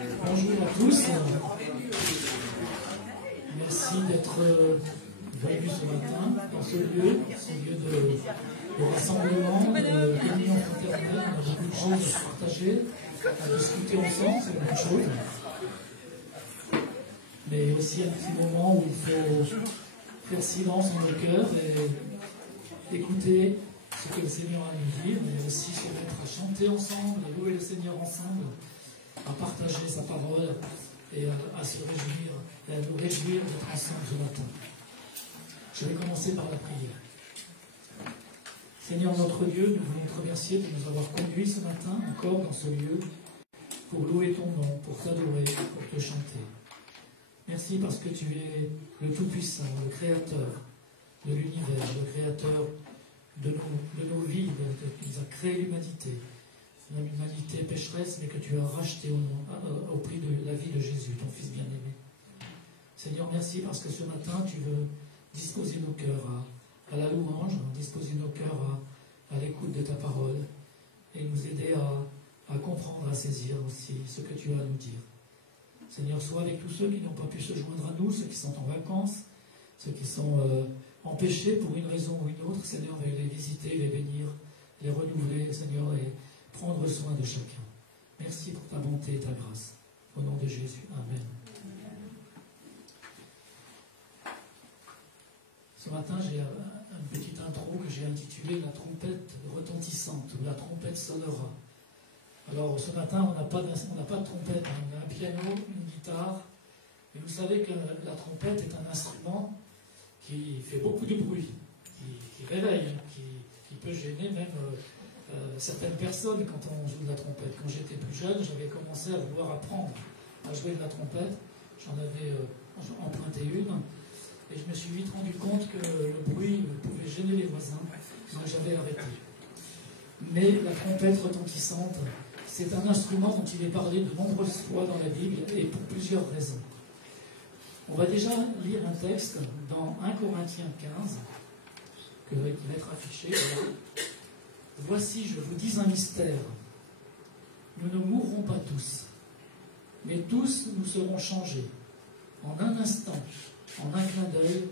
Bonjour à tous. Merci d'être venus ce matin dans ce lieu de rassemblement, de communion fraternelle. On a beaucoup de choses à partager, à discuter ensemble, c'est beaucoup de choses. Mais aussi un petit moment où il faut faire silence dans le cœur et écouter ce que le Seigneur a à nous dire, mais aussi se mettre à chanter ensemble, à louer le Seigneur ensemble, à partager sa parole et à se réjouir, et à nous réjouir d'être ensemble ce matin. Je vais commencer par la prière. Seigneur notre Dieu, nous voulons te remercier de nous avoir conduits ce matin encore dans ce lieu pour louer ton nom, pour t'adorer, pour te chanter. Merci parce que tu es le Tout-Puissant, le Créateur de l'univers, le Créateur de nos vies, qui nous a créé l'humanité. Une humanité pécheresse, mais que tu as racheté au prix de la vie de Jésus, ton Fils bien-aimé. Seigneur, merci parce que ce matin, tu veux disposer nos cœurs à la louange, disposer nos cœurs à l'écoute de ta parole, et nous aider à comprendre, à saisir aussi ce que tu as à nous dire. Seigneur, sois avec tous ceux qui n'ont pas pu se joindre à nous, ceux qui sont en vacances, ceux qui sont empêchés pour une raison ou une autre. Seigneur, veuille les visiter, les bénir, les renouveler, Seigneur, et prendre soin de chacun. Merci pour ta bonté et ta grâce. Au nom de Jésus. Amen. Ce matin, j'ai une petite intro que j'ai intitulée « La trompette retentissante » ou « La trompette sonnera ». Alors, ce matin, on n'a pas de trompette, on a un piano, une guitare, et vous savez que la trompette est un instrument qui fait beaucoup de bruit, qui réveille, qui peut gêner même certaines personnes quand on joue de la trompette. Quand j'étais plus jeune, j'avais commencé à vouloir apprendre à jouer de la trompette. J'en avais emprunté une, et je me suis vite rendu compte que le bruit pouvait gêner les voisins, donc j'avais arrêté. Mais la trompette retentissante, c'est un instrument dont il est parlé de nombreuses fois dans la Bible, et pour plusieurs raisons. On va déjà lire un texte dans 1 Corinthiens 15, qui va être affiché. Voilà. Voici, je vous dis un mystère. Nous ne mourrons pas tous, mais tous nous serons changés, en un instant, en un clin d'œil,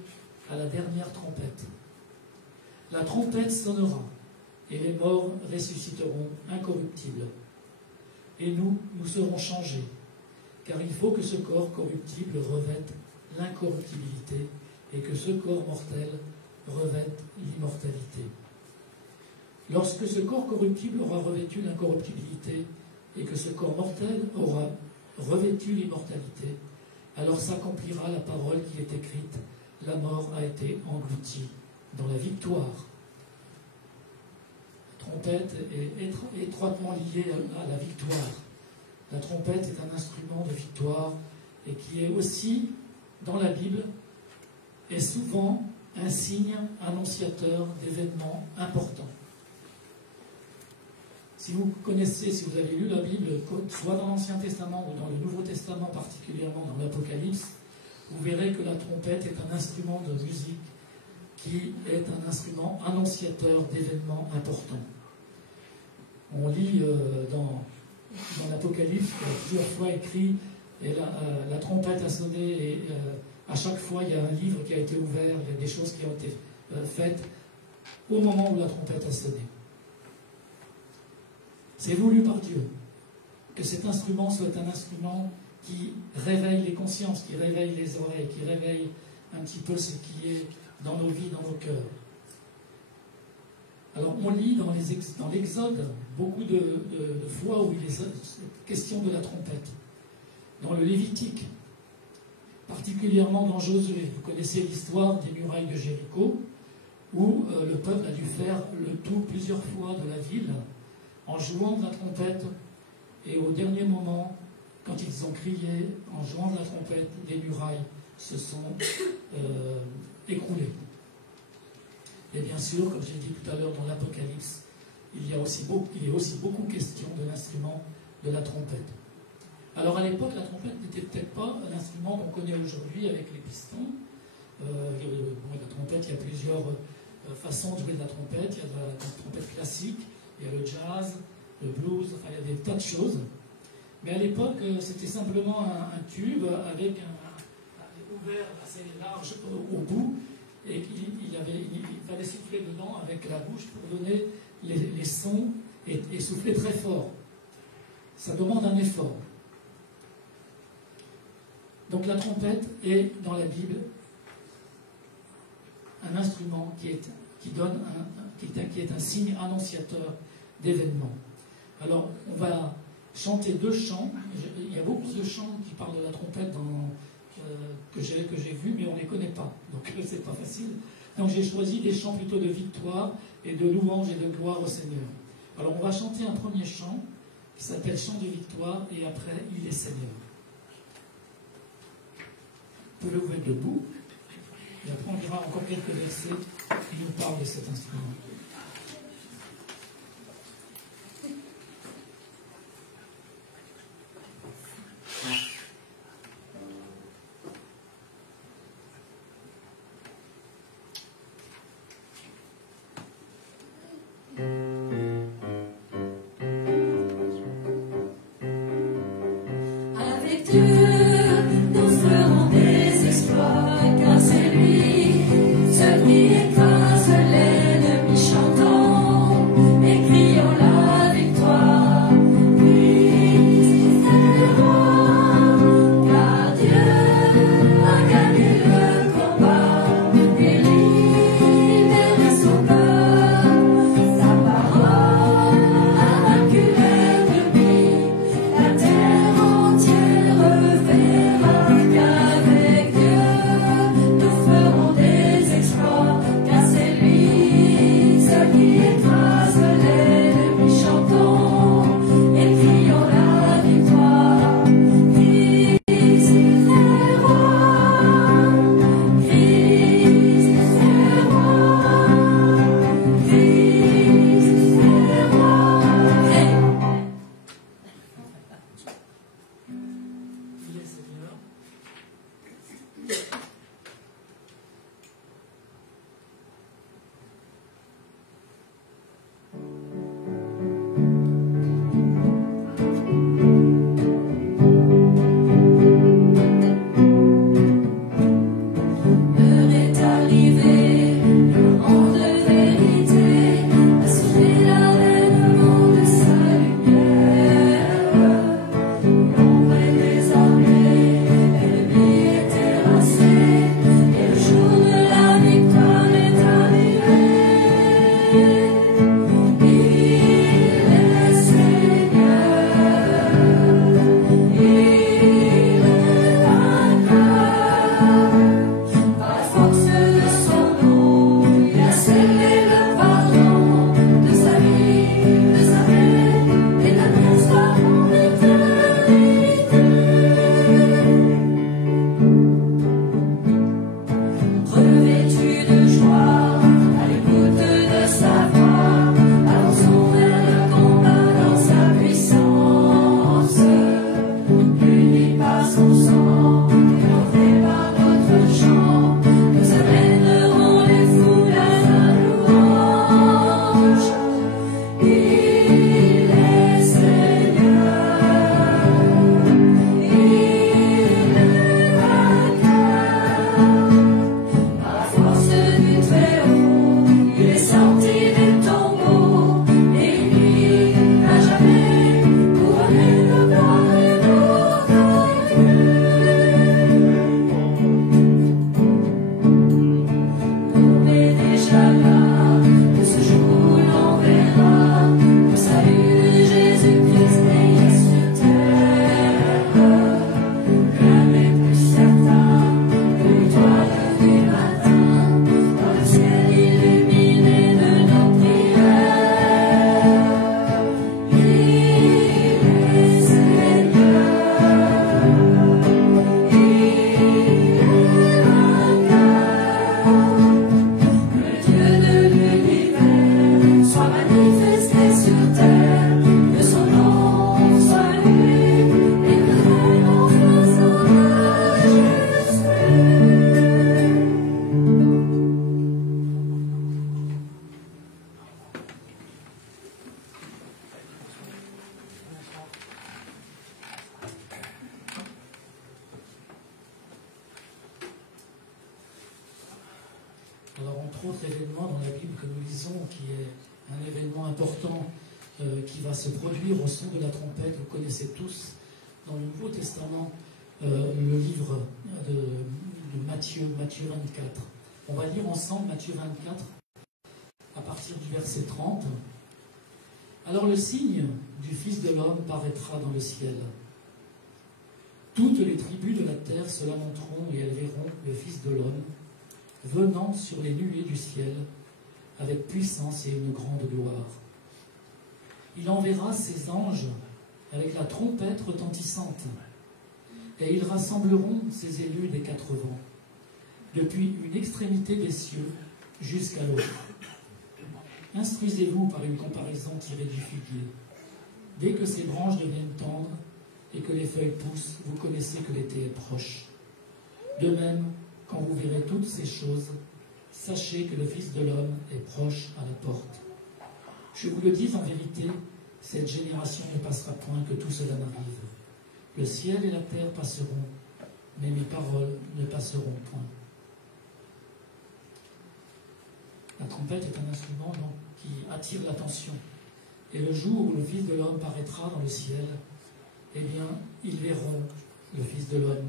à la dernière trompette. La trompette sonnera, et les morts ressusciteront incorruptibles. Et nous serons changés, car il faut que ce corps corruptible revête l'incorruptibilité et que ce corps mortel revête l'immortalité. Lorsque ce corps corruptible aura revêtu l'incorruptibilité et que ce corps mortel aura revêtu l'immortalité, alors s'accomplira la parole qui est écrite, la mort a été engloutie dans la victoire. La trompette est étroitement liée à la victoire. La trompette est un instrument de victoire et qui est aussi, dans la Bible, est souvent un signe annonciateur d'événements importants. Si vous connaissez, si vous avez lu la Bible, soit dans l'Ancien Testament ou dans le Nouveau Testament, particulièrement dans l'Apocalypse, vous verrez que la trompette est un instrument de musique qui est un instrument annonciateur d'événements importants. On lit dans l'Apocalypse, plusieurs fois écrit, et la trompette a sonné, et à chaque fois il y a un livre qui a été ouvert, il y a des choses qui ont été faites au moment où la trompette a sonné. C'est voulu par Dieu que cet instrument soit un instrument qui réveille les consciences, qui réveille les oreilles, qui réveille un petit peu ce qui est dans nos vies, dans nos cœurs. Alors on lit dans l'Exode beaucoup de fois où il est question de la trompette. Dans le Lévitique, particulièrement dans Josué, vous connaissez l'histoire des murailles de Jéricho, où le peuple a dû faire le tour plusieurs fois de la ville en jouant de la trompette, et au dernier moment, quand ils ont crié, en jouant de la trompette, les murailles se sont écroulées. Et bien sûr, comme j'ai dit tout à l'heure dans l'Apocalypse, il est aussi beaucoup question de l'instrument de la trompette. Alors à l'époque, la trompette n'était peut-être pas l'instrument qu'on connaît aujourd'hui avec les pistons. La trompette, il y a plusieurs façons de jouer de la trompette. Il y a la trompette classique, il y a le jazz, le blues, enfin il y a des tas de choses. Mais à l'époque, c'était simplement un tube avec ouvert assez large au bout, et il fallait souffler dedans avec la bouche pour donner les sons et souffler très fort. Ça demande un effort. Donc la trompette est dans la Bible un instrument qui est un signe annonciateur d'événements. Alors on va chanter 2 chants. Il y a beaucoup de chants qui parlent de la trompette que j'ai vus, mais on ne les connaît pas. Donc c'est pas facile. Donc j'ai choisi des chants plutôt de victoire et de louange et de gloire au Seigneur. Alors on va chanter un premier chant qui s'appelle Chant de victoire, et après Il est Seigneur. Vous pouvez vous mettre debout, et après on dira encore quelques versets qui nous parlent de cet instrument. Entière entre autres événements dans la Bible que nous lisons, qui est un événement important qui va se produire au son de la trompette. Vous connaissez tous dans le Nouveau Testament le livre de Matthieu 24. On va lire ensemble Matthieu 24 à partir du verset 30. Alors le signe du Fils de l'homme paraîtra dans le ciel. Toutes les tribus de la terre se lamenteront et elles verront le Fils de l'homme venant sur les nuées du ciel avec puissance et une grande gloire. Il enverra ses anges avec la trompette retentissante, et ils rassembleront ses élus des quatre vents, depuis une extrémité des cieux jusqu'à l'autre. Instruisez-vous par une comparaison tirée du figuier. Dès que ses branches deviennent tendres et que les feuilles poussent, vous connaissez que l'été est proche. De même, quand vous verrez toutes ces choses, sachez que le Fils de l'homme est proche à la porte. Je vous le dis en vérité, cette génération ne passera point que tout cela n'arrive. Le ciel et la terre passeront, mais mes paroles ne passeront point. La trompette est un instrument donc, qui attire l'attention. Et le jour où le Fils de l'homme paraîtra dans le ciel, eh bien, ils verront le Fils de l'homme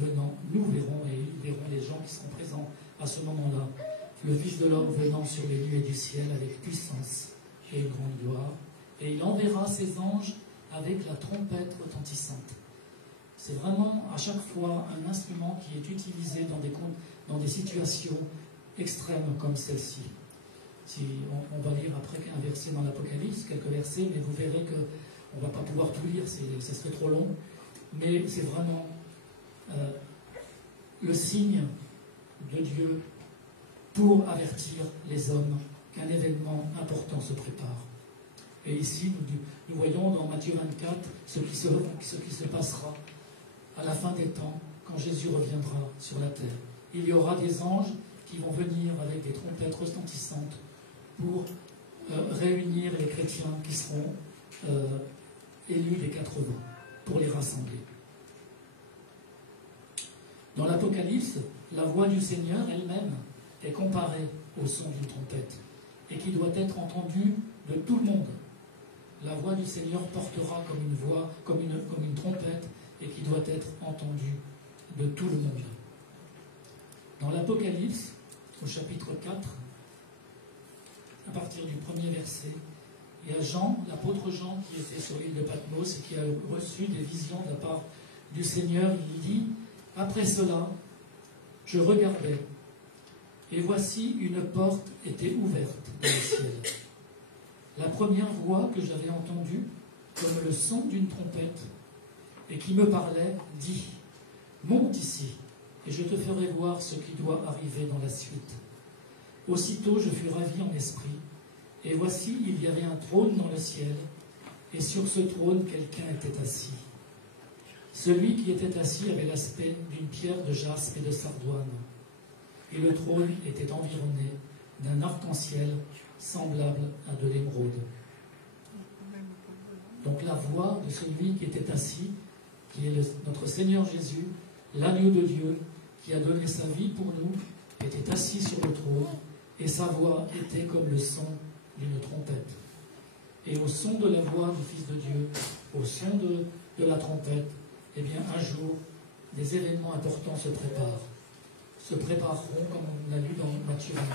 venant. Nous verrons, et ils verront les gens qui seront présents à ce moment-là. Le Fils de l'homme venant sur les nuées du ciel avec puissance et une grande gloire. Et il enverra ses anges avec la trompette retentissante. C'est vraiment à chaque fois un instrument qui est utilisé dans des situations extrêmes comme celle-ci. Si on va lire après un verset dans l'Apocalypse, quelques versets, mais vous verrez qu'on ne va pas pouvoir tout lire, ce serait trop long. Mais c'est vraiment le signe de Dieu pour avertir les hommes qu'un événement important se prépare. Et ici, nous voyons dans Matthieu 24 ce qui se passera à la fin des temps, quand Jésus reviendra sur la terre. Il y aura des anges qui vont venir avec des trompettes retentissantes pour réunir les chrétiens qui seront élus des quatre vents, pour les rassembler. Dans l'Apocalypse, la voix du Seigneur elle-même est comparée au son d'une trompette et qui doit être entendue de tout le monde. La voix du Seigneur portera comme une voix, comme une trompette, et qui doit être entendue de tout le monde. Dans l'Apocalypse, au chapitre 4, à partir du premier verset, il y a Jean, l'apôtre Jean, qui était sur l'île de Patmos et qui a reçu des visions de la part du Seigneur. Il dit, « Après cela, je regardais, et voici une porte était ouverte dans le ciel. La première voix que j'avais entendue, comme le son d'une trompette, et qui me parlait, dit, « Monte ici, et je te ferai voir ce qui doit arriver dans la suite. » Aussitôt je fus ravi en esprit, et voici il y avait un trône dans le ciel, et sur ce trône quelqu'un était assis. Celui qui était assis avait l'aspect d'une pierre de jaspe et de sardoine, et le trône était environné d'un arc-en-ciel semblable à de l'émeraude. Donc la voix de celui qui était assis, qui est notre Seigneur Jésus, l'agneau de Dieu, qui a donné sa vie pour nous, était assis sur le trône, et sa voix était comme le son d'une trompette. Et au son de la voix du Fils de Dieu, au son de la trompette, eh bien un jour, des événements importants se prépareront, comme on l'a lu dans Matthieu 24.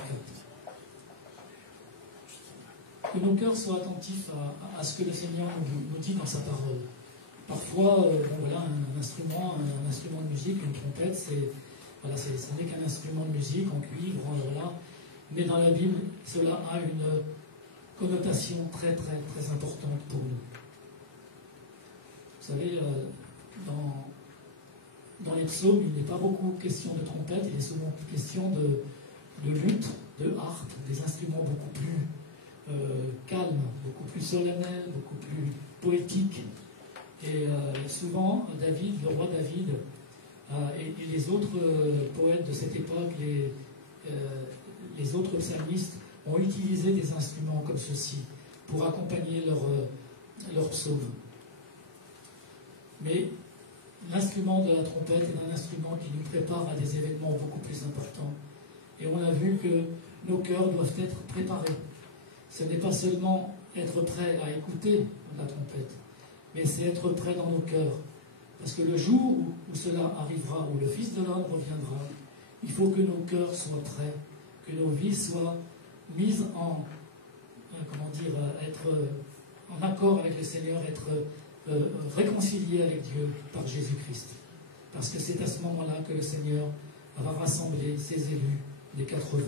Que nos cœurs soient attentifs à ce que le Seigneur nous dit dans sa parole. Parfois, voilà, un instrument de musique, une trompette, ce n'est qu'un instrument de musique en cuivre, voilà. Mais dans la Bible, cela a une connotation très très très importante pour nous. Vous savez, dans les psaumes, il n'est pas beaucoup question de trompette, il est souvent question de luth, de harpe, des instruments beaucoup plus calmes, beaucoup plus solennels, beaucoup plus poétiques. Et souvent, David, le roi David, et les autres poètes de cette époque, les autres psalmistes, ont utilisé des instruments comme ceci pour accompagner leurs psaumes. Mais l'instrument de la trompette est un instrument qui nous prépare à des événements beaucoup plus importants. Et on a vu que nos cœurs doivent être préparés. Ce n'est pas seulement être prêt à écouter la trompette, mais c'est être prêt dans nos cœurs. Parce que le jour où cela arrivera, où le Fils de l'homme reviendra, il faut que nos cœurs soient prêts, que nos vies soient mises en, être en accord avec le Seigneur, être réconciliés avec Dieu par Jésus-Christ. Parce que c'est à ce moment-là que le Seigneur va rassembler ses élus des 4 vents.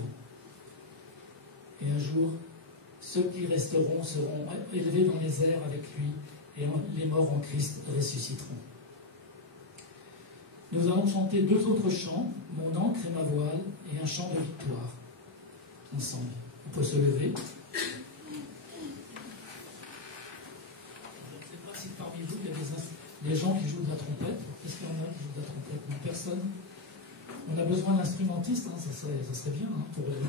Et un jour, ceux qui resteront seront élevés dans les airs avec lui, et les morts en Christ ressusciteront. Nous allons chanter 2 autres chants, Mon ancre et ma voile, et un chant de victoire, ensemble. On peut se lever. Je ne sais pas si parmi vous, il y a des gens qui jouent de la trompette. Est-ce qu'il y en a qui jouent de la trompette? Non, personne. On a besoin d'instrumentistes, hein, ça serait bien pour eux.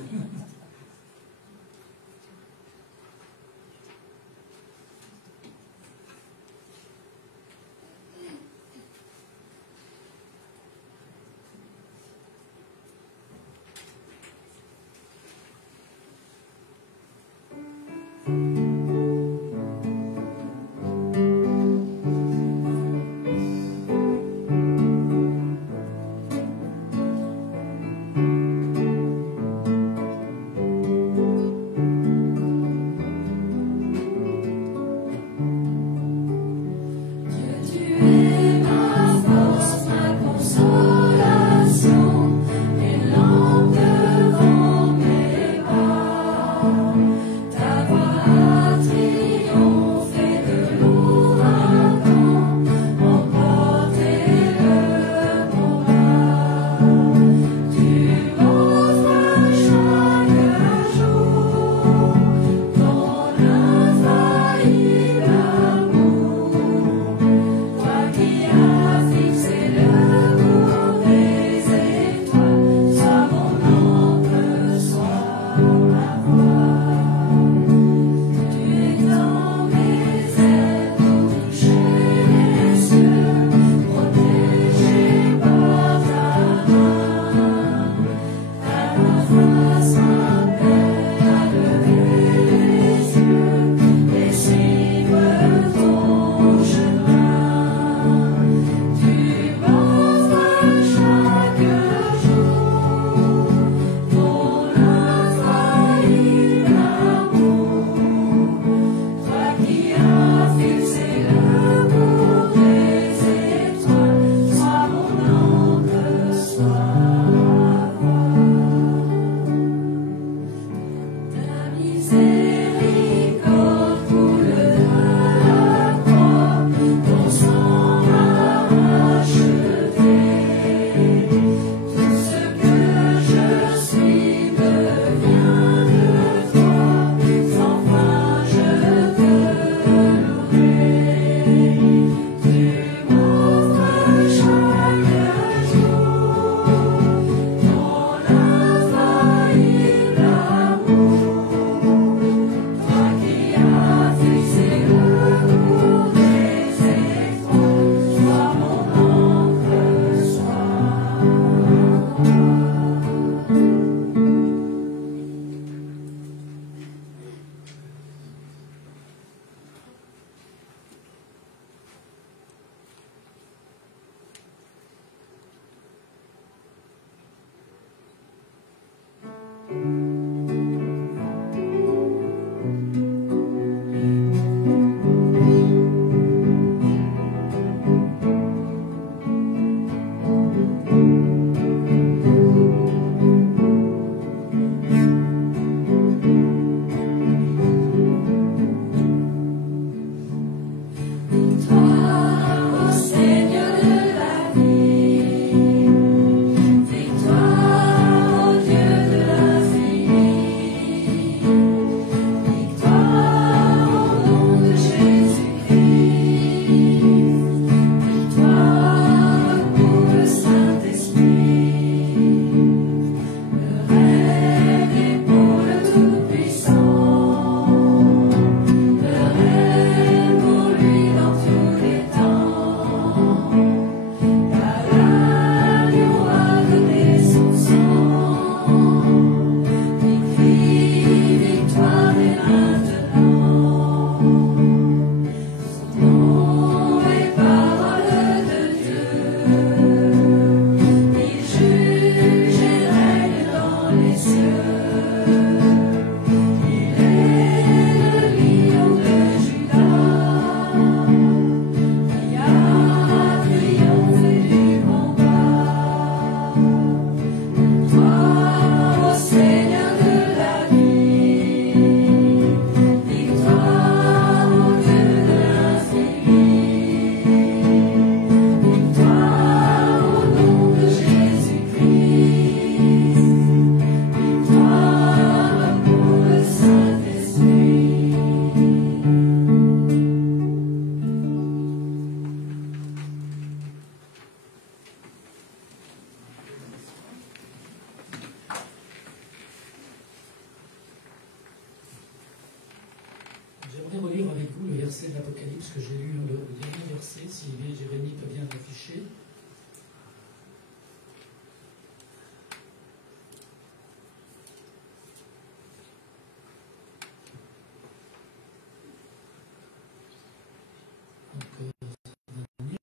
puisque j'ai lu le dernier verset, si Jérémie peut bien l'afficher.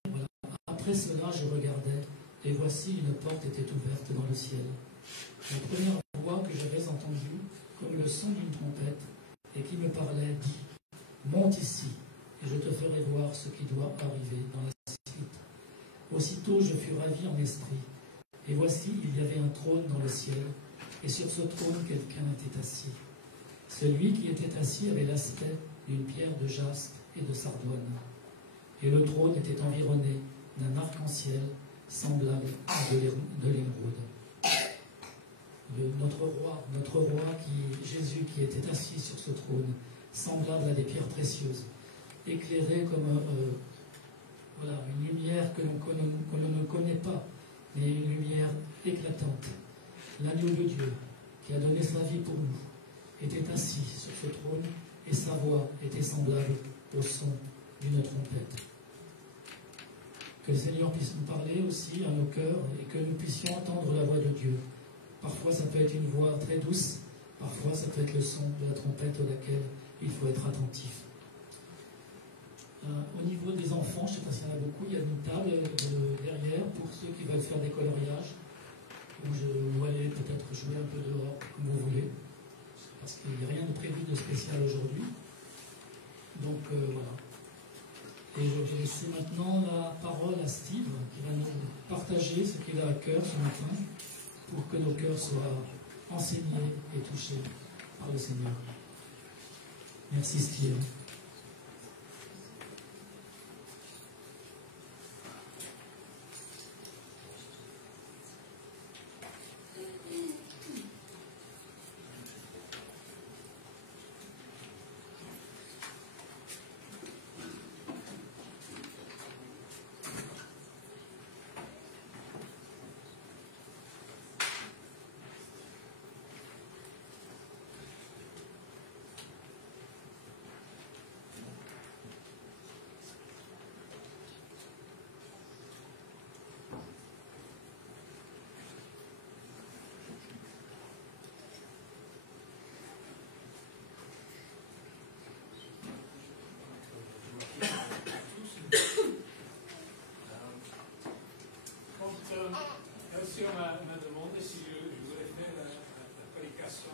Voilà. Après cela, je regardais, et voici une porte était ouverte dans le ciel. La première voix que j'avais entendue, comme le son d'une trompette, et qui me parlait, dit « Monte ici, et je te ferai voir ce qui doit arriver dans la suite. » Aussitôt je fus ravi en esprit, et voici il y avait un trône dans le ciel, et sur ce trône quelqu'un était assis. Celui qui était assis avait l'aspect d'une pierre de jaspe et de sardoine, et le trône était environné d'un arc-en-ciel semblable à de l'émeraude. Notre roi Jésus qui était assis sur ce trône, semblable à des pierres précieuses, éclairé comme une lumière que l'on ne connaît pas, mais une lumière éclatante. L'agneau de Dieu, qui a donné sa vie pour nous, était assis sur ce trône, et sa voix était semblable au son d'une trompette. Que le Seigneur puisse nous parler aussi à nos cœurs, et que nous puissions entendre la voix de Dieu. Parfois ça peut être une voix très douce, parfois ça peut être le son de la trompette auquel il faut être attentif. Au niveau des enfants, je ne sais pas s'il y en a beaucoup, il y a une table derrière pour ceux qui veulent faire des coloriages, où vous allez peut-être jouer un peu dehors, comme vous voulez, parce qu'il n'y a rien de prévu de spécial aujourd'hui. Donc voilà. Et je vais laisser maintenant la parole à Steve, qui va nous partager ce qu'il a à cœur ce matin, pour que nos cœurs soient enseignés et touchés par le Seigneur. Merci Steve. On m'a demandé si je voulais faire la prédication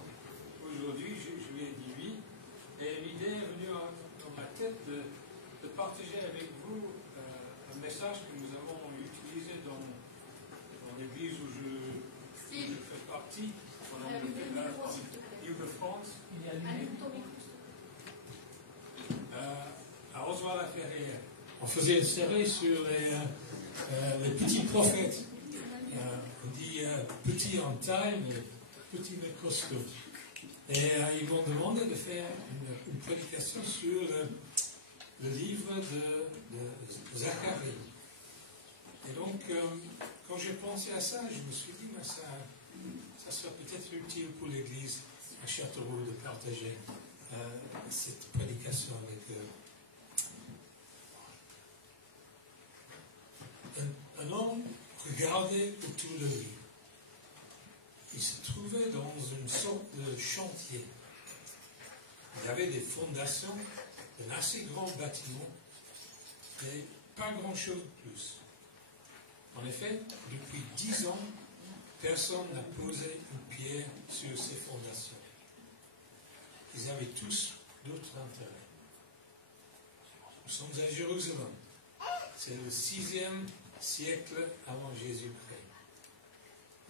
aujourd'hui. Je lui ai dit oui. Et l'idée est venue dans ma tête de partager avec vous un message que nous avons utilisé dans l'église où je fais partie, en Ile-de-France, à Oswald-la-Ferrière. On faisait une série sur les petits prophètes. On dit petit en taille, mais petit mais costaud. Et ils m'ont demandé de faire une prédication sur le livre de Zacharie. Et donc, quand j'ai pensé à ça, je me suis dit, mais ça serait peut-être utile pour l'Église à Châteauroux de partager cette prédication avec eux. Un homme regardait autour de lui. Il se trouvait dans une sorte de chantier. Il y avait des fondations d'un assez grand bâtiment, mais pas grand-chose de plus. En effet, depuis 10 ans, personne n'a posé une pierre sur ces fondations. Ils avaient tous d'autres intérêts. Nous sommes à Jérusalem. C'est le 6e siècle avant Jésus-Christ.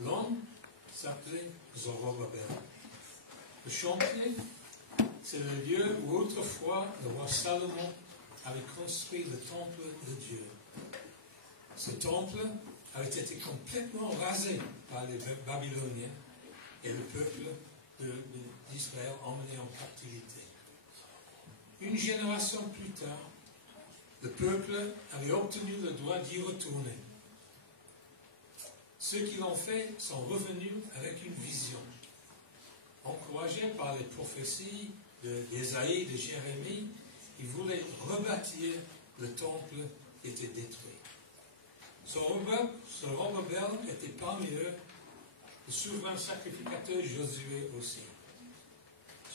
L'homme s'appelait Zorobabel. Le chantier, c'est le lieu où autrefois le roi Salomon avait construit le temple de Dieu. Ce temple avait été complètement rasé par les Babyloniens et le peuple d'Israël emmené en captivité. Une génération plus tard, le peuple avait obtenu le droit d'y retourner. Ceux qui l'ont fait sont revenus avec une vision. Encouragés par les prophéties d'Ésaïe, de Jérémie, ils voulaient rebâtir le temple était détruit. Zorobabel était parmi eux, le souverain sacrificateur Josué aussi.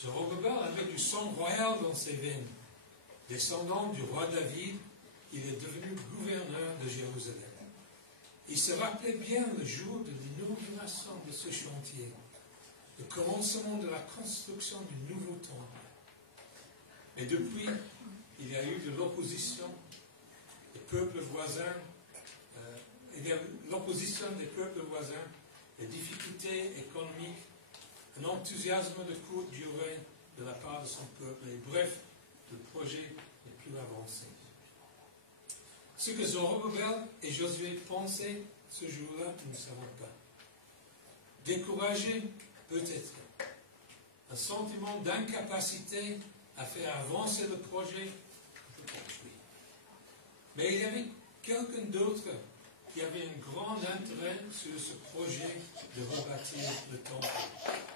Zorobabel avait du sang royal dans ses veines. Descendant du roi David, il est devenu gouverneur de Jérusalem. Il se rappelait bien le jour de l'inauguration de ce chantier, le commencement de la construction du nouveau temple. Et depuis, il y a eu de l'opposition des peuples voisins, des difficultés économiques, un enthousiasme de courte durée de la part de son peuple, et bref, le projet n'est plus avancé. Ce que Zorobabel et Josué pensaient ce jour-là, nous ne savons pas. Découragés, peut-être. Un sentiment d'incapacité à faire avancer le projet, peut-être oui. Mais il y avait quelqu'un d'autre qui avait un grand intérêt sur ce projet de rebâtir le temple.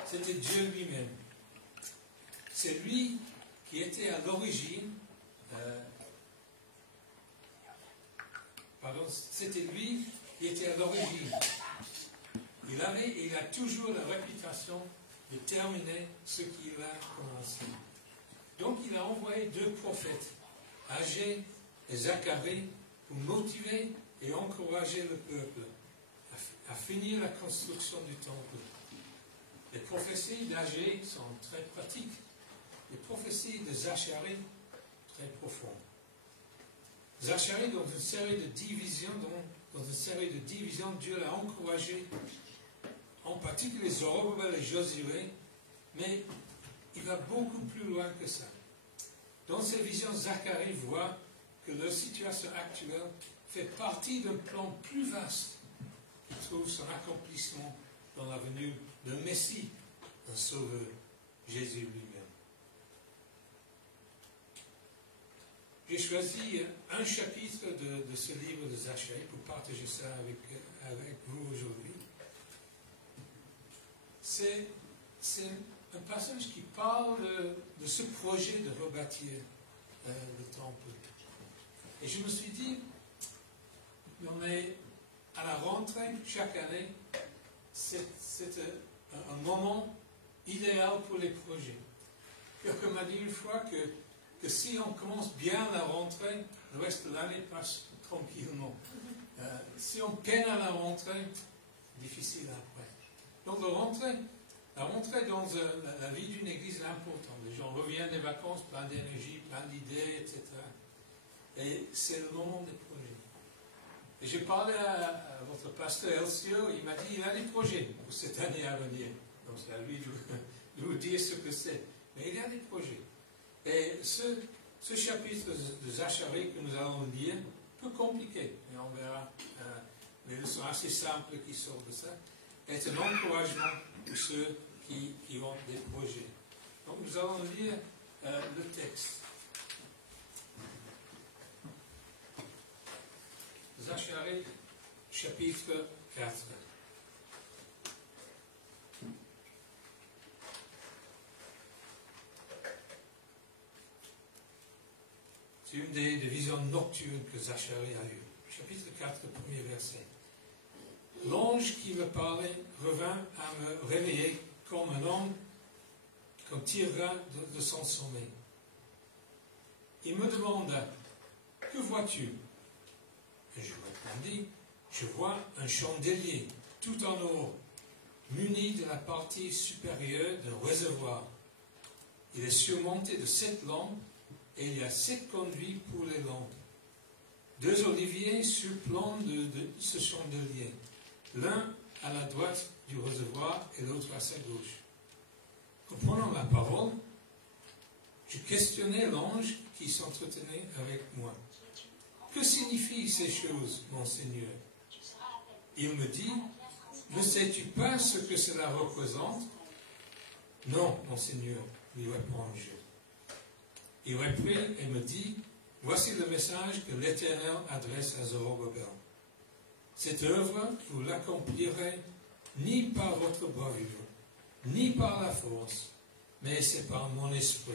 C'était Dieu lui-même. C'est lui qui était à l'origine, c'était lui qui était à l'origine. Il a toujours la réputation de terminer ce qu'il a commencé. Donc il a envoyé 2 prophètes, Agé et Zacharie, pour motiver et encourager le peuple à finir la construction du temple. Les prophéties d'Agé sont très pratiques. Les prophéties de Zacharie, très profondes. Zacharie, dans une série de divisions, Dieu l'a encouragé, en particulier Zorobabel et Josué, mais il va beaucoup plus loin que ça. Dans ses visions, Zacharie voit que leur situation actuelle fait partie d'un plan plus vaste qui trouve son accomplissement dans la venue d'un Messie, un Sauveur, Jésus lui-même. J'ai choisi un chapitre de ce livre de Zacharie pour partager ça avec vous aujourd'hui. C'est un passage qui parle de ce projet de rebâtir le temple. Et je me suis dit, on est à la rentrée chaque année, c'est un moment idéal pour les projets. Quelqu'un m'a dit une fois que si on commence bien la rentrée, le reste de l'année passe tranquillement. Si on peine à la rentrée, difficile après. Donc la rentrée dans la vie d'une église est importante. Les gens reviennent des vacances, plein d'énergie, plein d'idées, etc. Et c'est le moment des projets. Et j'ai parlé à votre pasteur Elcio, il m'a dit il a des projets pour cette année à venir. Donc c'est à lui de vous dire ce que c'est. Mais il y a des projets. Et ce chapitre de Zacharie que nous allons lire, un peu compliqué, mais on verra les leçons assez simples qui sortent de ça, est un encouragement pour ceux qui ont des projets. Donc nous allons lire le texte. Zacharie, chapitre 4. C'est une des visions nocturnes que Zacharie a eues. Chapitre 4, le premier verset. L'ange qui me parlait revint à me réveiller comme un homme qu'on tirera de son sommeil. Il me demanda, que vois-tu? Et je répondis, je vois un chandelier tout en or, muni de la partie supérieure d'un réservoir. Il est surmonté de 7 lampes, et il y a 7 conduits pour les lampes. 2 oliviers surplombent de ce chandelier, l'un à la droite du réservoir et l'autre à sa gauche. En prenant la parole, je questionnais l'ange qui s'entretenait avec moi. Que signifient ces choses, mon Seigneur? Il me dit, ne sais-tu pas ce que cela représente? Non, mon Seigneur, lui répondis-je. Il reprit et me dit, voici le message que l'Éternel adresse à Zorobabel. Cette œuvre, vous l'accomplirez ni par votre bravure, ni par la force, mais c'est par mon esprit.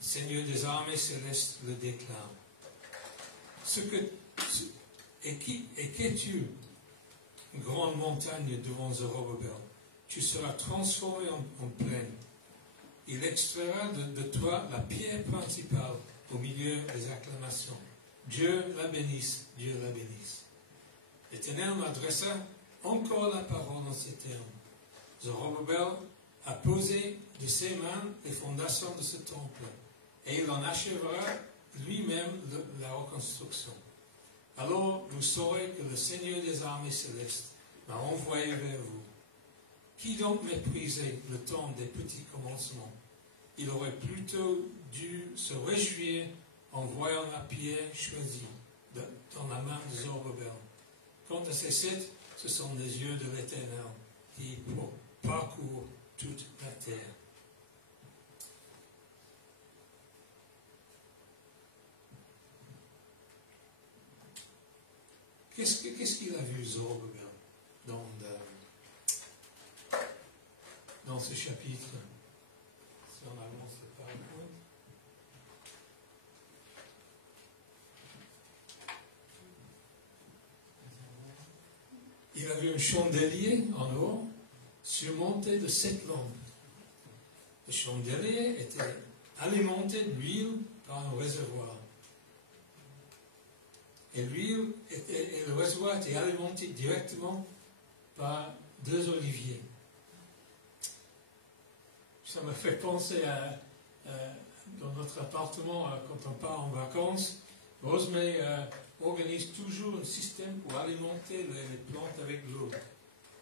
Le Seigneur des armées célestes le déclare. qu'es-tu, grande montagne devant Zorobabel? Tu seras transformé en plaine. Il extraira de toi la pierre principale au milieu des acclamations. Dieu la bénisse, Dieu la bénisse. L'Éternel m'adressa encore la parole en ces termes. Zorobabel a posé de ses mains les fondations de ce temple, et il en achèvera lui-même la reconstruction. Alors vous saurez que le Seigneur des armées célestes m'a envoyé vers vous. Qui donc méprisait le temps des petits commencements? Il aurait plutôt dû se réjouir en voyant la pierre choisie dans la main de Zorobabel. Quant à ces sept, ce sont les yeux de l'Éternel qui parcourent toute la terre. Qu'est-ce qu'il a vu, Zorobabel, dans ce chapitre? Si on avance le PowerPoint. Il a vu un chandelier en or surmonté de 7 lampes. Le chandelier était alimenté d'huile par un réservoir. Et le réservoir était alimenté directement par 2 oliviers. Ça me fait penser dans notre appartement, quand on part en vacances, Rosemary organise toujours un système pour alimenter les plantes avec de l'eau.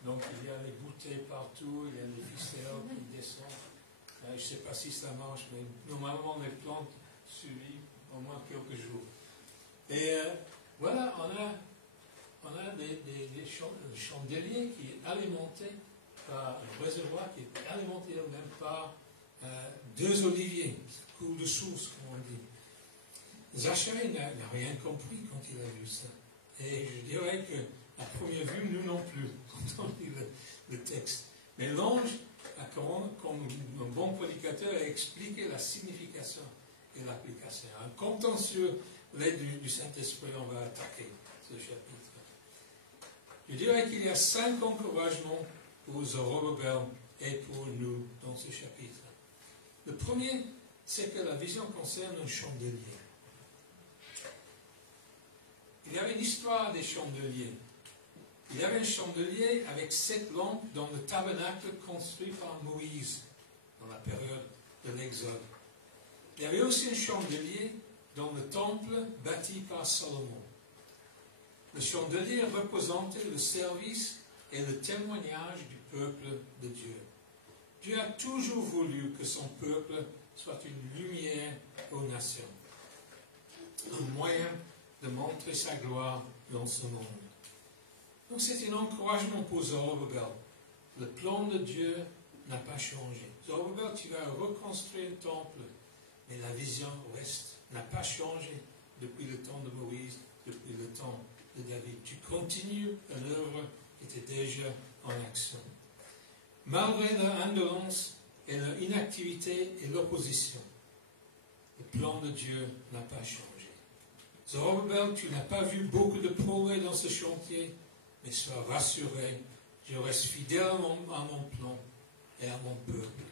Donc il y a les bouteilles partout, il y a les ficelles qui descendent. Je ne sais pas si ça marche, mais normalement les plantes survivent au moins quelques jours. Et voilà, on a des chandeliers qui est alimenté par un réservoir qui est alimenté même par 2 oliviers, coule de source, comme on dit. Zacharie n'a rien compris quand il a vu ça. Et je dirais que, à première vue, nous non plus, quand on lit le texte. Mais l'ange, comme un bon prédicateur, a expliqué la signification et l'application. En comptant sur l'aide du Saint-Esprit, on va attaquer ce chapitre. Je dirais qu'il y a 5 encouragements pour Zorobabel et pour nous dans ce chapitre. Le premier, c'est que la vision concerne un chandelier. Il y avait une histoire des chandeliers. Il y avait un chandelier avec 7 lampes dans le tabernacle construit par Moïse dans la période de l'Exode. Il y avait aussi un chandelier dans le temple bâti par Salomon. Le chandelier représentait le service et le témoignage du peuple de Dieu. Dieu a toujours voulu que son peuple soit une lumière aux nations, un moyen de montrer sa gloire dans ce monde. Donc c'est un encouragement pour Zorobabel. Le plan de Dieu n'a pas changé. Zorobabel, tu vas reconstruire le temple, mais la vision reste, n'a pas changé depuis le temps de Moïse, depuis le temps de David. Tu continues une œuvre qui était déjà en action. Malgré leur indolence et leur inactivité et l'opposition, le plan de Dieu n'a pas changé. Zorobabel, tu n'as pas vu beaucoup de progrès dans ce chantier, mais sois rassuré, je reste fidèle à mon plan et à mon peuple.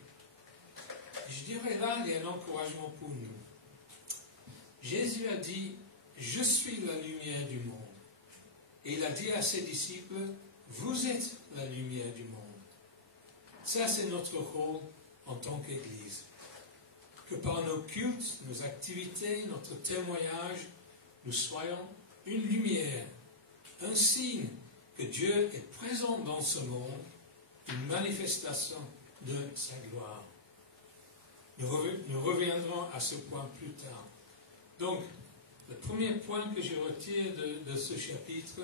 Et je dirais là, il y a un encouragement pour nous. Jésus a dit, je suis la lumière du monde. Et il a dit à ses disciples, vous êtes la lumière du monde. Ça, c'est notre rôle en tant qu'Église. Que par nos cultes, nos activités, notre témoignage, nous soyons une lumière, un signe que Dieu est présent dans ce monde, une manifestation de sa gloire. Nous reviendrons à ce point plus tard. Donc, le premier point que je retire de ce chapitre,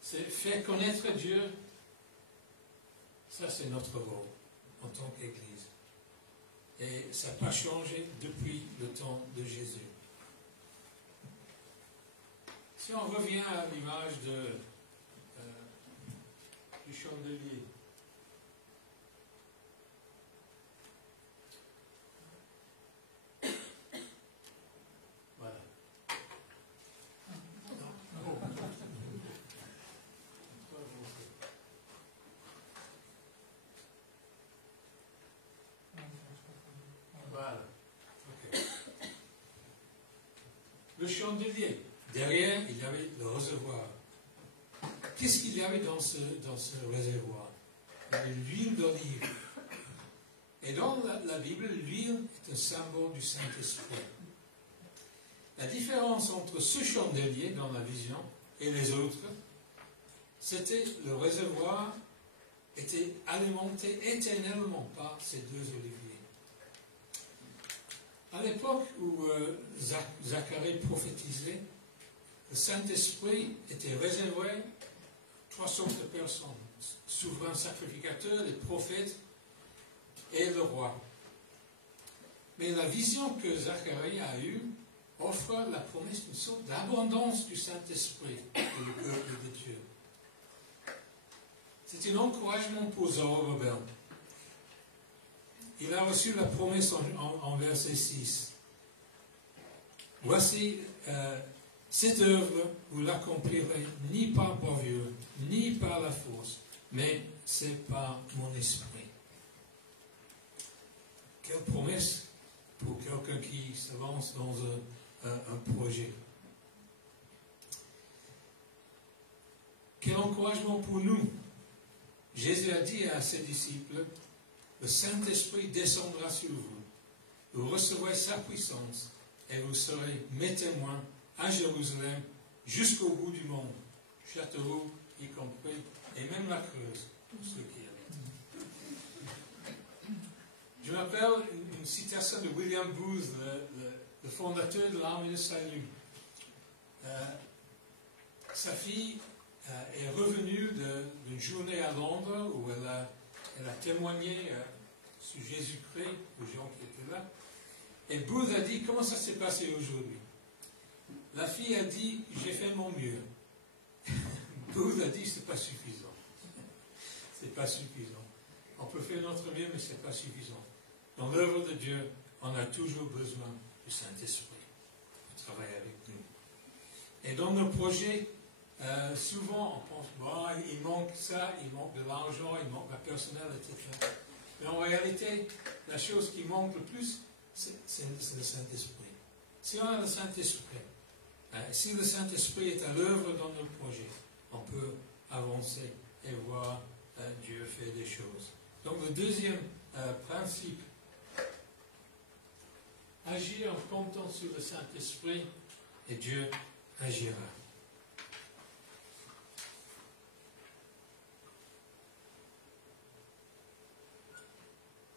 c'est faire connaître Dieu. Ça, c'est notre rôle en tant qu'Église. Et ça n'a pas changé depuis le temps de Jésus. Si on revient à l'image du chandelier, le chandelier. Derrière, il y avait le réservoir. Qu'est-ce qu'il y avait dans ce réservoir? Il y avait l'huile d'olive. Et dans la Bible, l'huile est un symbole du Saint-Esprit. La différence entre ce chandelier dans la vision et les autres, c'était le réservoir était alimenté éternellement par ces deux oliviers. À l'époque où Zacharie prophétisait, le Saint-Esprit était réservé à 3 sortes de personnes: souverains sacrificateurs, les prophètes et le roi. Mais la vision que Zacharie a eue offre la promesse d'une sorte d'abondance du Saint-Esprit pour le peuple de Dieu. C'est un encouragement pour Zorobabel. Il a reçu la promesse en verset 6. Voici, cette œuvre, vous l'accomplirez ni par bravure, ni par la force, mais c'est par mon esprit. Quelle promesse pour quelqu'un qui s'avance dans un projet. Quel encouragement pour nous. Jésus a dit à ses disciples, le Saint-Esprit descendra sur vous. Vous recevrez sa puissance et vous serez mes témoins à Jérusalem jusqu'au bout du monde. Châteauroux y compris, et même la Creuse, pour ceux qui habitent. Je m'appelle une citation de William Booth, le fondateur de l'Armée de Salut. Sa fille est revenue d'une journée à Londres où elle a témoigné sur Jésus-Christ aux gens qui étaient là. Et Booth a dit, comment ça s'est passé aujourd'hui? La fille a dit, j'ai fait mon mieux. Booth a dit, c'est pas suffisant. C'est pas suffisant. On peut faire notre mieux, mais c'est pas suffisant. Dans l'œuvre de Dieu, on a toujours besoin du Saint-Esprit pour travailler avec nous. Et dans nos projets, souvent on pense, bon, il manque ça, il manque de l'argent, il manque le personnel, etc. Mais en réalité, la chose qui manque le plus, c'est le Saint-Esprit. Si on a le Saint-Esprit, si le Saint-Esprit est à l'œuvre dans nos projets, on peut avancer et voir Dieu faire des choses. Donc le deuxième principe, agir en comptant sur le Saint-Esprit et Dieu agira.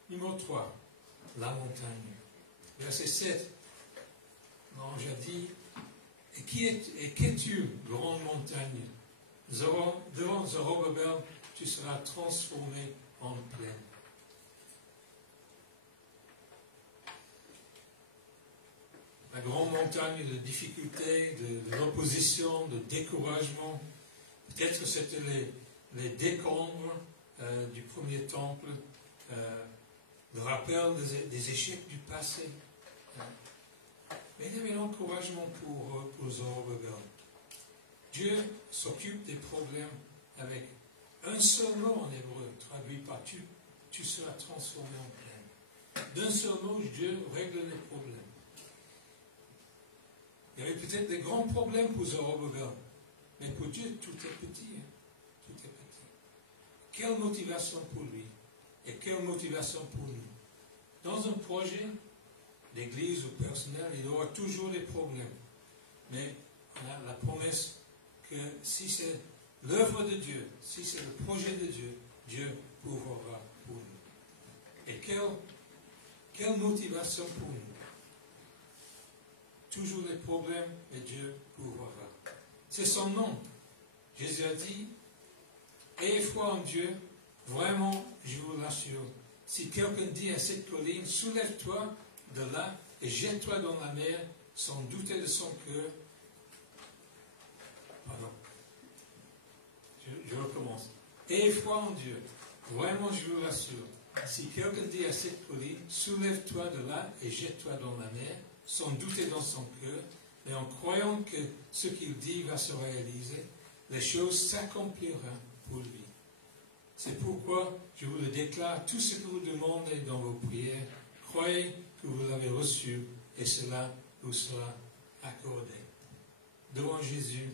Numéro 3, la montagne. Verset 7, l'ange a dit, et qu'es-tu, grande montagne? Devant Zorobabel, tu seras transformé en plaine. La grande montagne de difficultés, de l'opposition, de découragement. Peut-être c'était les décombres du premier temple, le rappel des échecs du passé. Mais il y avait l'encouragement pour Zorobabel. Dieu s'occupe des problèmes avec un seul mot en hébreu, traduit par tu seras transformé en plaine. D'un seul mot, Dieu règle les problèmes. Il y avait peut-être des grands problèmes pour Zorobabel, mais pour Dieu, tout est petit. Tout est petit. Quelle motivation pour lui et quelle motivation pour nous. Dans un projet d'église ou personnel, il y aura toujours des problèmes. Mais on a la promesse que si c'est l'œuvre de Dieu, si c'est le projet de Dieu, Dieu pourvoira pour nous. Et quelle motivation pour nous. Toujours des problèmes, mais Dieu pourvoira. C'est son nom. Jésus a dit, ayez foi en Dieu, vraiment, je vous l'assure. Si quelqu'un dit à cette colline, soulève-toi de là et jette-toi dans la mer, sans douter de son cœur. Pardon. Je recommence. Ayez foi en Dieu, vraiment, je vous l'assure. Si quelqu'un dit à cette colline, soulève-toi de là et jette-toi dans la mer, sans douter dans son cœur, mais en croyant que ce qu'il dit va se réaliser, les choses s'accompliront pour lui. C'est pourquoi je vous le déclare, tout ce que vous demandez dans vos prières, croyez que vous l'avez reçu et cela vous sera accordé. devant Jésus,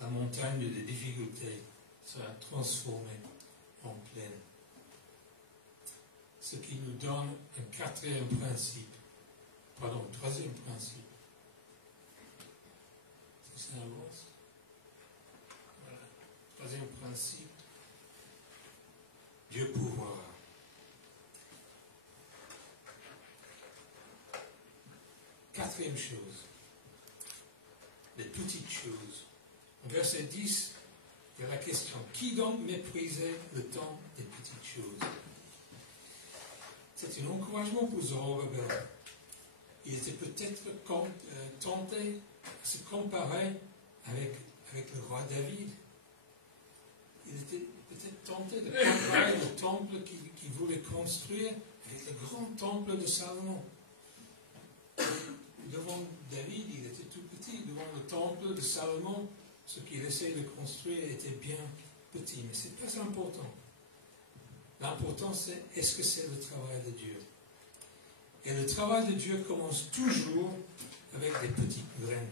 la montagne des difficultés sera transformée en plaine. Ce qui nous donne un troisième principe. C'est ça avance. Voilà. Troisième principe. Dieu pourvoira. Quatrième chose. Les petites choses. Au verset 10, il y a la question. Qui donc méprisait le temps des petites choses? C'est un encouragement pour Zorobabel. Il était peut-être tenté à se comparer avec le roi David. Il était peut-être tenté de comparer le temple qu'il voulait construire avec le grand temple de Salomon. Devant David, il était tout petit. Devant le temple de Salomon, ce qu'il essayait de construire était bien petit. Mais ce n'est pas important. L'important, c'est est-ce que c'est le travail de Dieu? Et le travail de Dieu commence toujours avec des petites graines.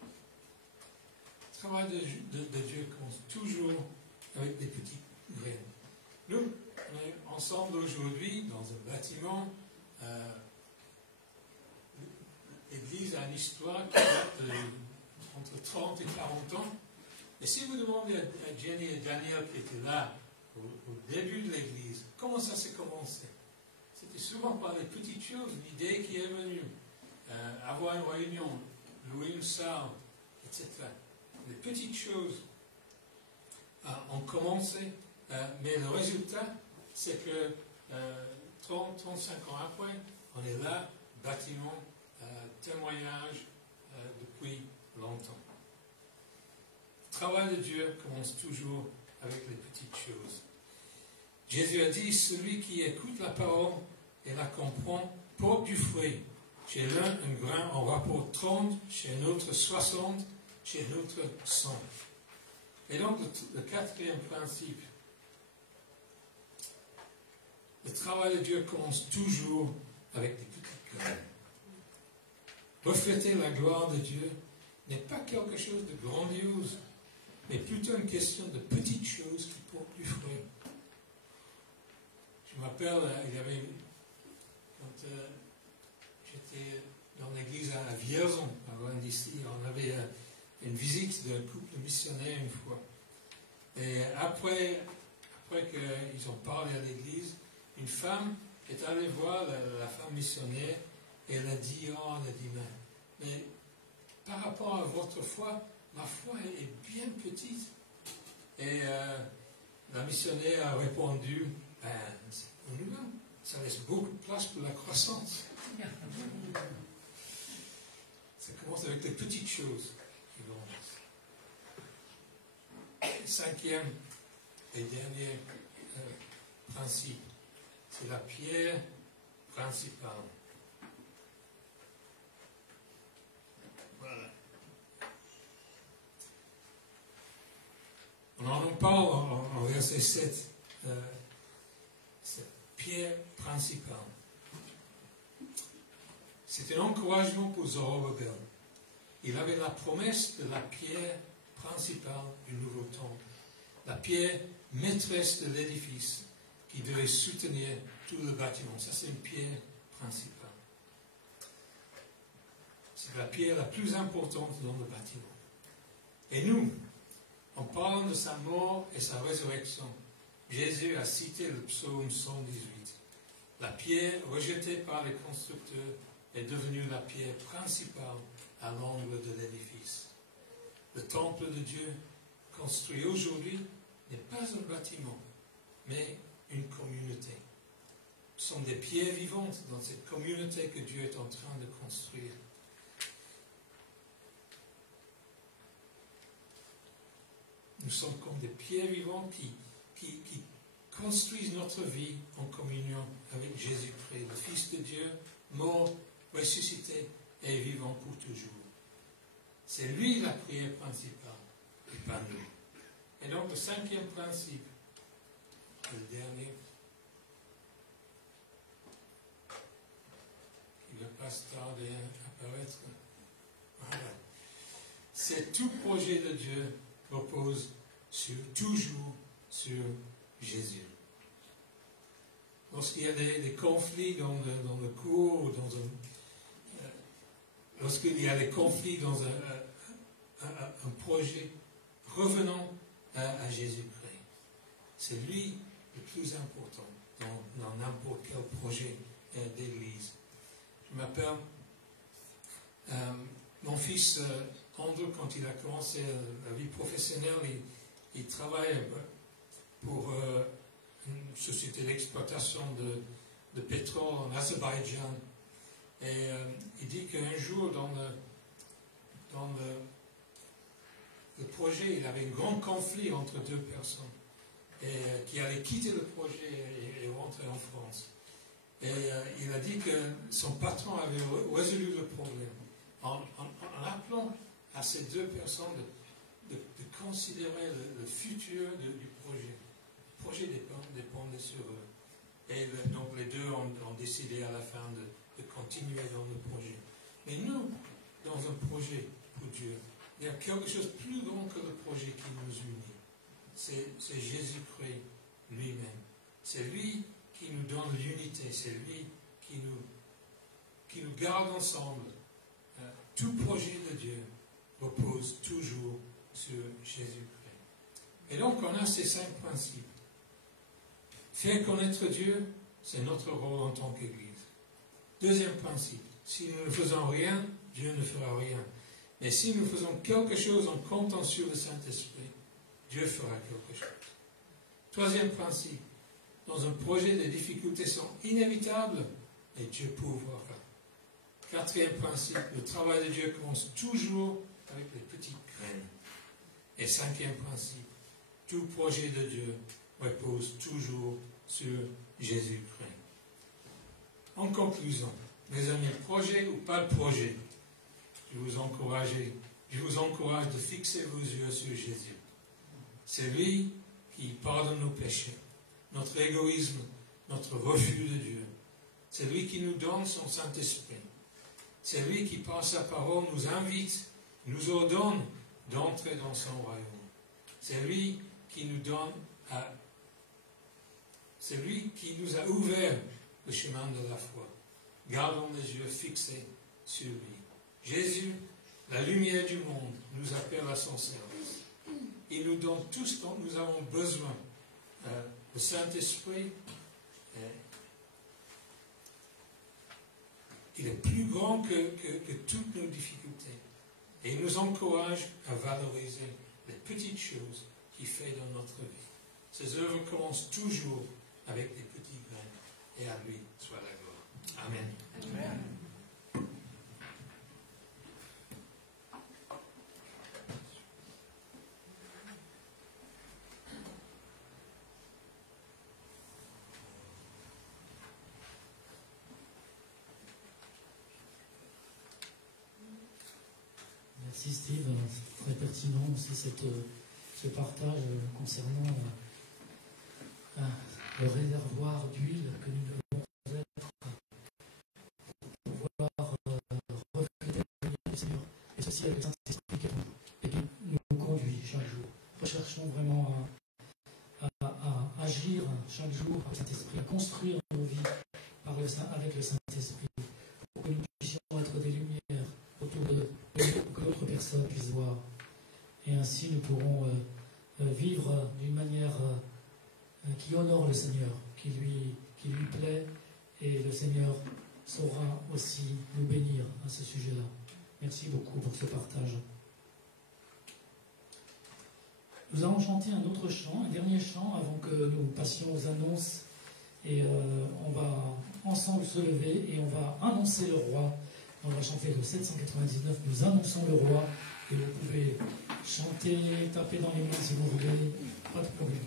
Le travail de Dieu commence toujours avec des petites graines. Nous, on est ensemble aujourd'hui dans un bâtiment. L'Église a une histoire qui date entre 30 et 40 ans. Et si vous demandez à Jenny et Daniel qui étaient là au début de l'Église, comment ça s'est commencé? C'était souvent par les petites choses, l'idée qui est venue, avoir une réunion, louer une salle, etc. Les petites choses ont commencé, mais le résultat, c'est que 30, 35 ans après, on est là, bâtiment, témoignage depuis longtemps. Le travail de Dieu commence toujours avec les petites choses. Jésus a dit, celui qui écoute la parole et la comprend porte du fruit. Chez l'un, un grain en rapporte 30, chez l'autre 60, chez l'autre 100. Et donc, le quatrième principe, le travail de Dieu commence toujours avec des petites graines. Refléter la gloire de Dieu n'est pas quelque chose de grandiose, mais plutôt une question de petites choses qui portent du fruit. Je me rappelle, il y avait, quand j'étais dans l'église à Vierzon, loin d'ici, on avait une visite d'un couple missionnaire une fois. Et après qu'ils ont parlé à l'église, une femme est allée voir la femme missionnaire et elle a dit, mais par rapport à votre foi, ma foi est bien petite. Et la missionnaire a répondu, c'est pour nous-mêmes, ça laisse beaucoup de place pour la croissance. Ça commence avec les petites choses qui grandissent. Cinquième et dernier principe, c'est la pierre principale. Voilà. On en parle en verset 7. Cette pierre principale. C'est un encouragement pour Zorobabel. Il avait la promesse de la pierre principale du nouveau temple. La pierre maîtresse de l'édifice qui devait soutenir tout le bâtiment. Ça, c'est une pierre principale. C'est la pierre la plus importante dans le bâtiment. Et nous, en parlant de sa mort et sa résurrection, Jésus a cité le psaume 118. La pierre rejetée par les constructeurs est devenue la pierre principale à l'angle de l'édifice. Le temple de Dieu, construit aujourd'hui, n'est pas un bâtiment, mais une communauté. Ce sont des pierres vivantes dans cette communauté que Dieu est en train de construire. Nous sommes comme des pierres vivantes qui construisent notre vie en communion avec Jésus-Christ, le Fils de Dieu, mort, ressuscité et vivant pour toujours. C'est lui la prière principale, et pas nous. Et donc le cinquième principe, le dernier, qui ne va pas se tarder à apparaître, c'est tout projet de Dieu repose toujours sur Jésus. Lorsqu'il y a des conflits dans le cours, ou lorsqu'il y a des conflits dans un projet, revenons à Jésus-Christ. C'est lui le plus important dans n'importe quel projet d'église. Je m'appelle mon fils Andrew, quand il a commencé la vie professionnelle, il travaille pour une société d'exploitation de pétrole en Azerbaïdjan. Et il dit qu'un jour, dans le projet, il avait un grand conflit entre deux personnes, et qui allaient quitter le projet et rentrer en France. Et il a dit que son patron avait résolu le problème en appelant à ces deux personnes de considérer le futur du projet. Le projet dépendait sur eux. Et donc les deux ont décidé à la fin de continuer dans le projet. Mais nous, dans un projet pour Dieu, il y a quelque chose de plus grand que le projet qui nous unit. C'est Jésus-Christ lui-même. C'est lui qui nous donne l'unité. C'est lui qui nous garde ensemble. Tout projet de Dieu repose toujours sur Jésus-Christ. Et donc on a ces 5 principes. Faire connaître Dieu, c'est notre rôle en tant qu'Église. Deuxième principe, si nous ne faisons rien, Dieu ne fera rien. Mais si nous faisons quelque chose en comptant sur le Saint-Esprit, Dieu fera quelque chose. Troisième principe, dans un projet, les difficultés sont inévitables, et Dieu pourvoira. Quatrième principe, le travail de Dieu commence toujours avec les petites graines. Et cinquième principe, tout projet de Dieu repose toujours sur Jésus-Christ. En conclusion, mes amis, projet ou pas de projet, je vous encourage de fixer vos yeux sur Jésus. C'est lui qui pardonne nos péchés, notre égoïsme, notre refus de Dieu. C'est lui qui nous donne son Saint-Esprit. C'est lui qui, par sa parole, nous invite, nous ordonne d'entrer dans son royaume. C'est lui qui nous c'est lui qui nous a ouvert le chemin de la foi. Gardons les yeux fixés sur lui. Jésus, la lumière du monde, nous appelle à son service. Il nous donne tout ce dont nous avons besoin. Le Saint-Esprit, il est plus grand que toutes nos difficultés. Et il nous encourage à valoriser les petites choses qu'il fait dans notre vie. Ses œuvres commencent toujours avec des petits grains. Et à lui soit la gloire. Amen. Amen. Merci Steve, c'est très pertinent aussi ce partage concernant le réservoir d'huile que nous devons être pour pouvoir refléter la lumière du Seigneur. Et ceci avec le Saint-Esprit qui nous conduit chaque jour. Recherchons vraiment à agir chaque jour par le Saint-Esprit, à construire nos vies avec le Saint-Esprit, pour que nous puissions être des lumières autour de nous, pour que d'autres personnes puissent voir. Et ainsi nous pourrons vivre d'une manière qui honore le Seigneur, qui lui plaît, et le Seigneur saura aussi nous bénir à ce sujet-là. Merci beaucoup pour ce partage. Nous allons chanter un autre chant, un dernier chant, avant que nous passions aux annonces. Et on va ensemble se lever et on va annoncer le roi. On va chanter le 799, nous annonçons le roi. Et vous pouvez chanter, taper dans les mains si vous voulez, pas de problème.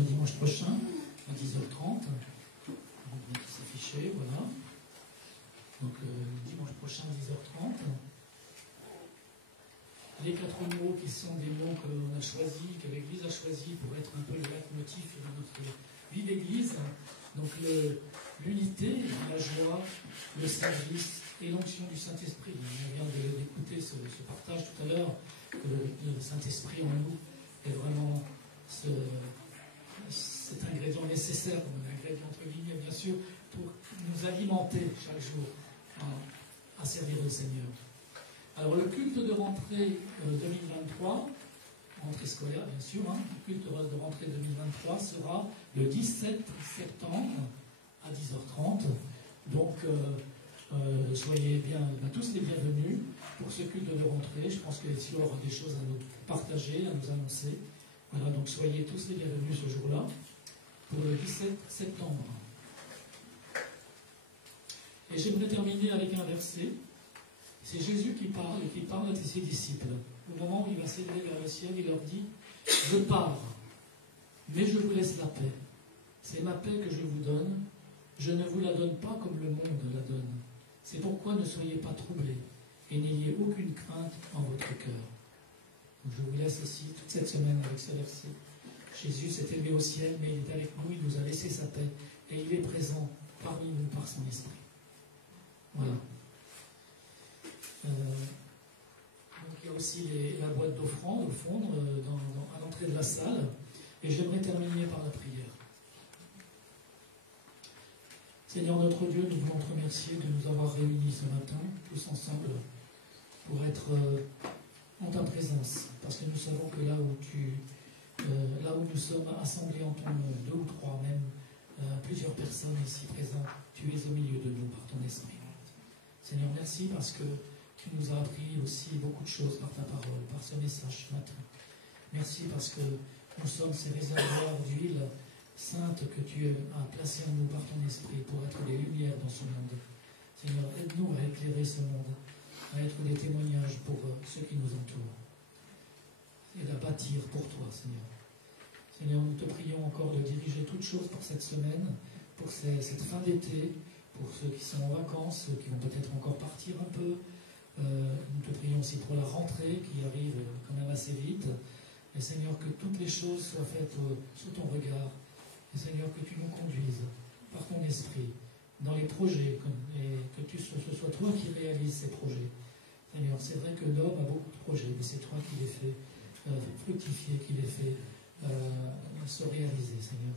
dimanche prochain, à 10h30. On va s'afficher, voilà. Donc, dimanche prochain, 10h30. Les 4 mots qui sont des mots que l'on a choisis, que l'Église a choisis pour être un peu le leitmotiv de notre vie d'Église. Donc l'unité, la joie, le service et l'onction du Saint-Esprit. On vient d'écouter ce partage tout à l'heure, que le Saint-Esprit en nous est vraiment cet ingrédient nécessaire, un ingrédient entre guillemets bien sûr, pour nous alimenter chaque jour à servir le Seigneur. Alors le culte de rentrée 2023, rentrée scolaire bien sûr, le culte de rentrée 2023 sera le 17 septembre à 10h30. Donc soyez bien tous les bienvenus pour ce culte de rentrée. Je pense qu'il y aura des choses à nous partager, à nous annoncer. Voilà, donc soyez tous les bienvenus ce jour-là pour le 17 septembre. Et j'aimerais terminer avec un verset. C'est Jésus qui parle et qui parle à ses disciples. Au moment où il va s'élever vers le ciel, il leur dit « Je pars, mais je vous laisse la paix. C'est ma paix que je vous donne. Je ne vous la donne pas comme le monde la donne. C'est pourquoi ne soyez pas troublés et n'ayez aucune crainte en votre cœur. » Donc je vous laisse aussi toute cette semaine avec ce verset. Jésus s'est élevé au ciel, mais il est avec nous, il nous a laissé sa paix et il est présent parmi nous par son esprit. Voilà. Donc il y a aussi la boîte d'offrande au fond, à l'entrée de la salle. Et j'aimerais terminer par la prière. Seigneur notre Dieu, nous voulons te remercier de nous avoir réunis ce matin, tous ensemble, pour être en ta présence. Parce que nous savons que là où nous sommes assemblés en ton nom, 2 ou 3 même, plusieurs personnes ici présentes, tu es au milieu de nous par ton esprit. Seigneur, merci parce que tu nous as appris aussi beaucoup de choses par ta parole, par ce message ce matin. Merci parce que nous sommes ces réservoirs d'huile sainte que tu as placées en nous par ton esprit pour être des lumières dans ce monde. Seigneur, aide-nous à éclairer ce monde, à être des témoignages pour ceux qui nous entourent et à bâtir pour toi, Seigneur. Seigneur, nous te prions encore de diriger toutes choses pour cette semaine, pour cette fin d'été, pour ceux qui sont en vacances, ceux qui vont peut-être encore partir un peu. Nous te prions aussi pour la rentrée qui arrive quand même assez vite. Et Seigneur, que toutes les choses soient faites sous ton regard. Et Seigneur, que tu nous conduises par ton esprit dans les projets et que ce soit toi qui réalises ces projets. Seigneur, c'est vrai que l'homme a beaucoup de projets, mais c'est toi qui les fais fructifier, qui les fais se réaliser, Seigneur.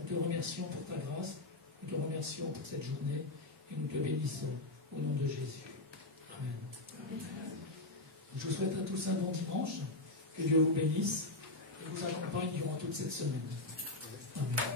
Nous te remercions pour ta grâce, nous te remercions pour cette journée et nous te bénissons au nom de Jésus. Amen. Je vous souhaite à tous un bon dimanche, que Dieu vous bénisse et vous accompagne durant toute cette semaine. Amen.